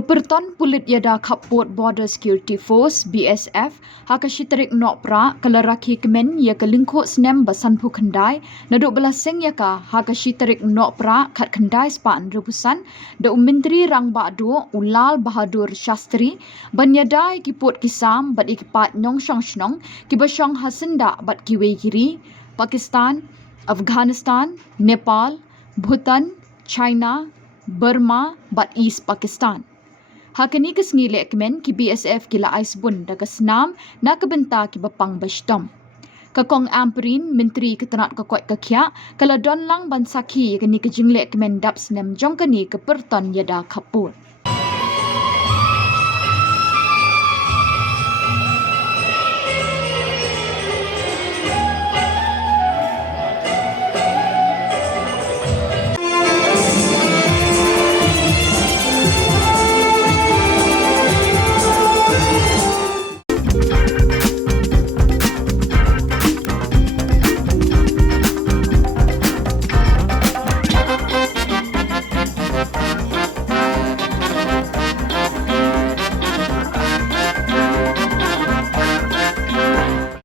Pyrton Pulit Iada Khappud Border Security Force BSF hakashitarik nok pra kala Rakhe kemen ya kelingkuk Snem basan pu kendai naduk belaseng ya ka hakashitarik nok pra kat kendai span rebusan da Myntri rang bakdu ulal Bahadur Shastri banyadai kiput kisam bat ikipat nyong shnong kibasyong hasenda bat kiwe kiri Pakistan, Afghanistan, Nepal, Bhutan, China, Burma bat East Pakistan. Hakani kes jinglehkmen ki BSF kila Sbun daga Snam na kebenta ki bapang bastom. Ka Kong Ampareen Myntri ketenat ka Koit ka Khiah kala don lang ban sakhi kani ke jinglehkmen dap Snem jong kani ke Pyrton Iada Khappud.